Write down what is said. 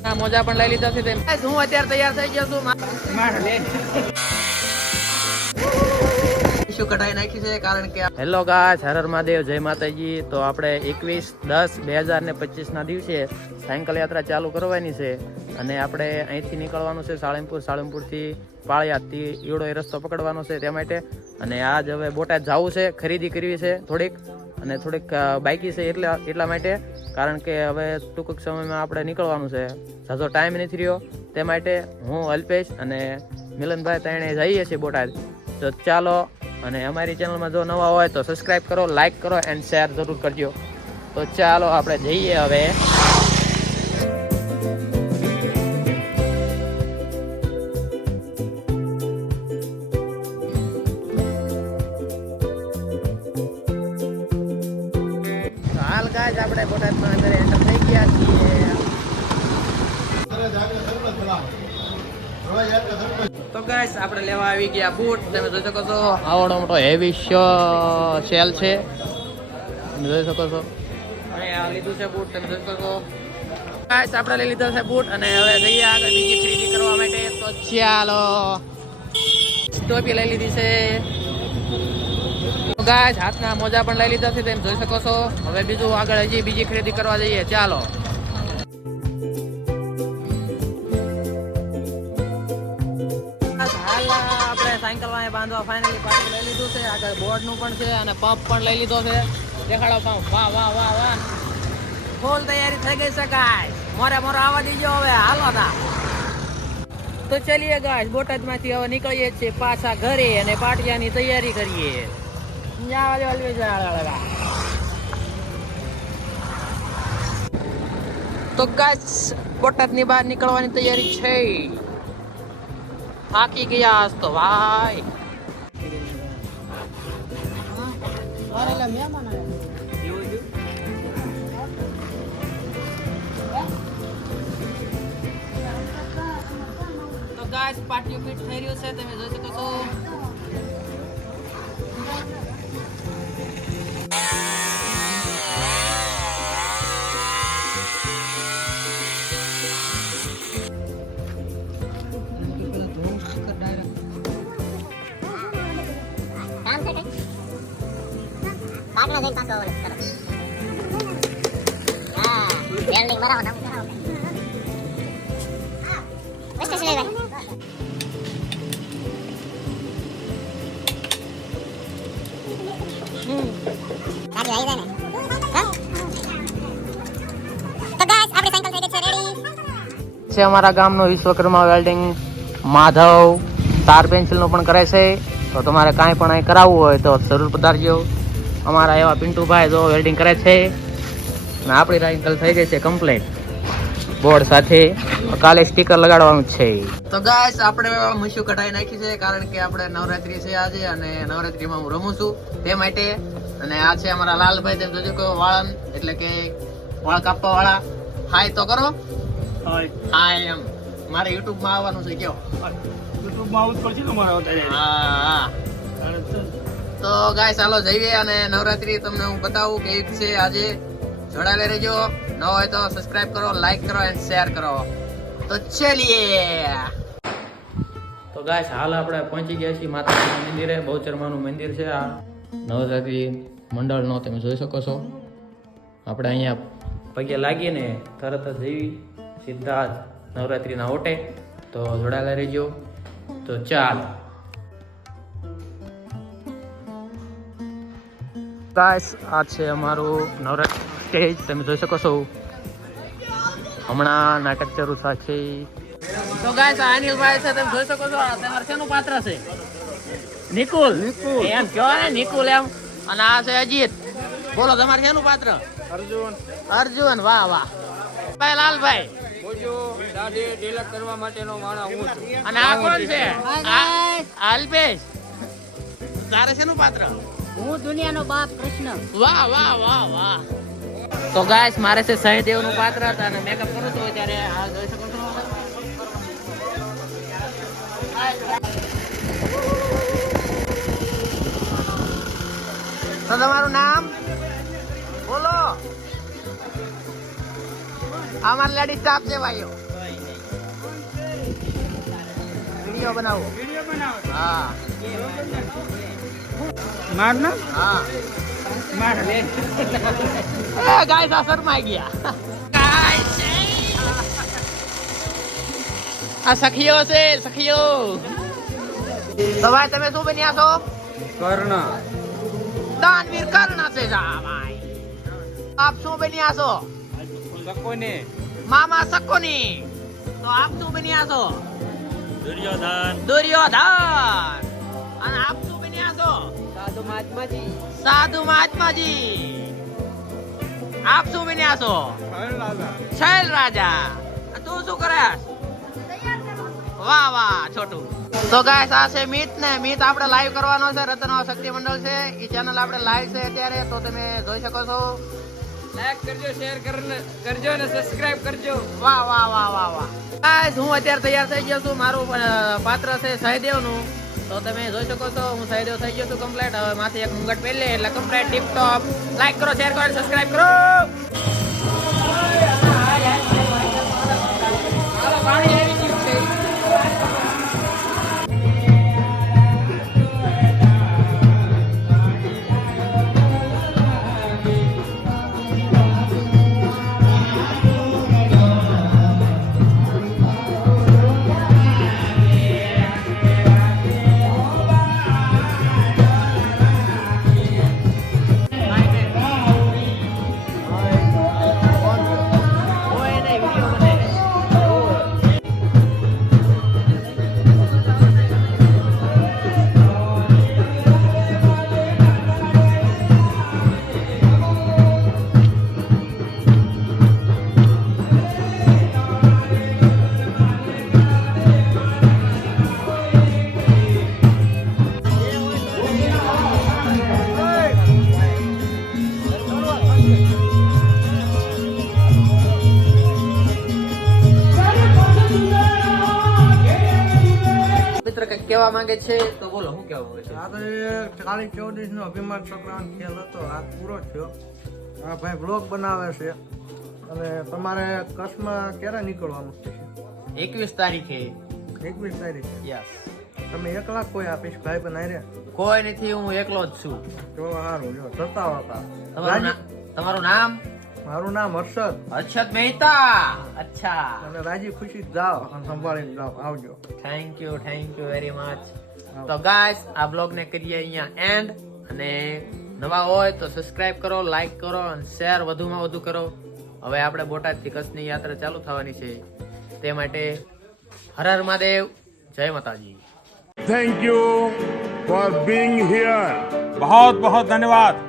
મોજા પણ લઈ લીધા છે તેમ હું અત્યારે તૈયાર થઈ ગયો છું શું કઢાઈ નાખી છે કારણ કે હેલો ગાઈસ હર હર મહાદેવ જય માતાજી તો આપણે 21/10/2025 ના દિવસે સાયકલ યાત્રા ચાલુ કરવાની છે અને આપણે અહીંથી નીકળવાનું છે સાળંગપુર થી પાળિયાદથી ઈવડો એ રસ્તો પકડવાનો છે તે માટે અને આજ હવે બોટાદ જવું છે ખરીદી કરવી છે થોડીક અને થોડીક બાકી છે એટલા માટે કારણ કે હવે ટૂંક સમયમાં આપણે નીકળવાનું છે ઝાઝો ટાઈમ નથી રહ્યો તે માટે હું અલ્પેશ અને મિલનભાઈ ત્રણે જઈએ છીએ બોટાદ તો ચાલો અને અમારી ચેનલમાં જો નવા હોય તો સબસ્ક્રાઇબ કરો લાઈક કરો એન્ડ શેર જરૂર કરજો તો ચાલો આપણે જઈએ હવે હાલ ગાઈસ આપણે બોટાદમાં અંદર એન્ટર થઈ ગયા છીએ તો ગાઈસ આપણે લેવા આવી ગયા બૂટ તમે જોઈ શકો છો આવડો મોટો હેવી સેલ છે તમે જોઈ શકો છો અને આ લીધું છે બૂટ તમે જોઈ શકો ગાઈસ આપણે લઈ લીધા છે બૂટ અને હવે જઈએ આગળ બીજી ખરીદી કરવા માટે તો ચાલો ટોપી લઈ લીધી છે ગાઈસ હાથના મોજા પણ લઈ લીધા છે તમે જોઈ શકો છો હવે બીજું આગળ હજી બીજી ખરીદી કરવા જઈએ ચાલો સાયકલ વાય બાંધવા ફાઇનલી પાટી લઈ લીધું છે આગળ બોર્ડ નું પણ છે અને પંપ પણ લઈ લીધો છે દેખાડો પંપ વાહ વાહ વાહ વાહ ફૂલ તૈયારી થઈ ગઈ છે ગાઈસ મોરે આવવા દીજો હવે હાલો તા તો ચલીએ ગાઈસ બોટાદ માંથી હવે નીકળીએ છીએ પાછા ઘરે અને પાટિયાની તૈયારી કરીએ તો ગાઈસ બોટાદ ની બહાર નીકળવાની તૈયારી છે થાકી ગયા આજ તો ભાઈ તો ગાઈસ પાટિયું ફિટ થઈ રહ્યું છે તમે જોઈ શકો છો છે અમારા ગામનો વિશ્વકર્મા વેલ્ડિંગ માધવ તાર પેન્સિલ નો પણ કરે છે તો તમારે કાંઈ પણ અહીં કરાવવું હોય તો જરૂર પધારજો અમારા એવા પિન્ટુભાઈ જો વેલ્ડિંગ કરે છે અને આપણી સાયકલ થઈ ગઈ છે કમ્પ્લીટ બોર્ડ સાથે કાલે સ્ટીકર લગાડવાનું છે તો ગાઈસ આપણે મસ્યું કઢાઈ નાખી છે કારણ કે આપણે નવરાત્રી છે આજે અને નવરાત્રીમાં હું રમું છું તે માટે અને આ છે અમારા લાલભાઈ તેમ જોજો કે વાળન એટલે કે વાળ કાપવા વાળા હાય તો કરો હાય એમ મારે યુટ્યુબ માં આવવાનું છે કયો યુટ્યુબ માં આવવું પડશે તમારે હા તો ગાઈસ ચાલો જઈએ અને નવરાત્રી તમને હું બતાવું કે છે આજે જોડાયેલા રહેજો ન હોય તો સબસ્ક્રાઇબ કરો લાઈક કરો એન્ડ શેર કરો તો ચલીએ તો ગાઈસ હાલ આપણે પહોંચી ગયા છીએ માતાજીના મંદિરે બહુચરમાનું મંદિર છે આ નવરાત્રી મંડળનો તમે જોઈ શકો છો આપણે અહીંયા પગે લાગીને તરત જ જઈ સીધા જ નવરાત્રીના ઓટે તો જોડાયેલા રહેજો તો ચાલ ગાઈસ આ છે અમારું નવરાત્રી સ્ટેજ તમે જોઈ શકો છો હમણાં નાટક શરૂ થશે તો ગાઈસ અનિલભાઈ છે તમે જોઈ શકો છો તમારે શેનું પાત્ર છે નિકુલ એમ કયો ને નિકુલ એમ અને આ છે અજીત બોલો તમારે શેનું પાત્ર અર્જુન વાહ વાહ ભાઈ લાલભાઈ દાઢી ઢીલક કરવા માટેનો માણસ હું છું અને આ કોણ છે અલ્પેશ તારે શેનું પાત્ર હું દુનિયાનો બાપ કૃષ્ણ વાહ વાહ વાહ વાહ તો ગાઈસ મારે છે સહદેવ નું પાત્ર હતા અને મેકઅપ કરું છું ત્યારે આ જોઈ શકો છો તો તમારું નામ બોલો અમાર લેડી સ્ટાફ છે ભાઈઓ વિડીયો બનાવો. વિડીયો બનાવો. હા માર ના હા માર લે. ગાઈસ આ શરમાઈ ગયા. ગાઈસ આ સખીઓ છે સખીઓ. તો ભાઈ તમે શું બન્યા છો? કર્ણ દાનવીર કર્ણ છે જા ભાઈ. આપ શું બન્યા છો? સકોને મામા સકોની. તો આપ શું બન્યા છો? દુર્યોધન દુર્યોધન. અને આપ શું બન્યા છો? સાધુ મહાત્માજી. સાધુ મહાત્માજી. આપ શું બન્યા છો? શૈલ રાજા. તું શું કરે? વાહ વાહ છોટું. તો ગાઈસ આ છે મીત ને મીત આપણે લાઈવ કરવાનો છે. રતન શક્તિ મંડળ છે એ ચેનલ આપણે લાઈવ છે અત્યારે. તો તમે જોઈ શકો છો. લાઈક કરજો, શેર કરજો અને સબસ્ક્રાઇબ કરજો. વાહ વાહ વાહ વાહ વાહ. ગાઈસ હું અત્યારે તૈયાર થઈ ગયો છું. મારું પાત્ર છે સહદેવ નું. તો તમે જોઈ શકો છો હું સહદેવ થઈ ગયો છું કમ્પ્લીટ. હવે માથે એક મુંગટ પહેરી લે એટલે કમ્પ્લીટ ટીપ ટોપ. લાઈક કરો, શેર કરો, સબસ્ક્રાઇબ કરો. મિત્ર કઈક કહેવા માંગે છે તો બોલો. શું કહેવા માંગે છે? આ તો એ કાળી ચૌદશ નો અભિમાન સંક્રાંત ખેલ હતો. આ પૂરો થયો. આ ભાઈ બ્લોગ બનાવે છે અને તમારે કચ્છમાં ક્યારે નીકળવાનું છે? 21 તારીખે. 21 તારીખે. યસ. તમે એકલા કોઈ આપીશ ભાઈ બનાવી કોઈ નથી, હું એકલો જ છું. તો સારું જો જતા હતા. તમારું નામ? મારું નામ હર્ષદ. અક્ષત મહેતા. અચ્છા, અને રાજી ખુશી જાઓ અને સંભાળીને જાઓ. આવજો. Thank you very much. તો ગાઈસ આ બ્લોગ ને કરીએ અહીંયા એન્ડ. અને નવા હોય તો સબસ્ક્રાઇબ કરો, લાઈક કરો અને શેર વધુમાં વધુ કરો. હવે આપણે બોટાદથી કચ્છની યાત્રા ચાલુ થવાની છે. તે માટે હર હર મહાદેવ, જય માતાજી. Thank you for being here. बहुत बहुत धन्यवाद.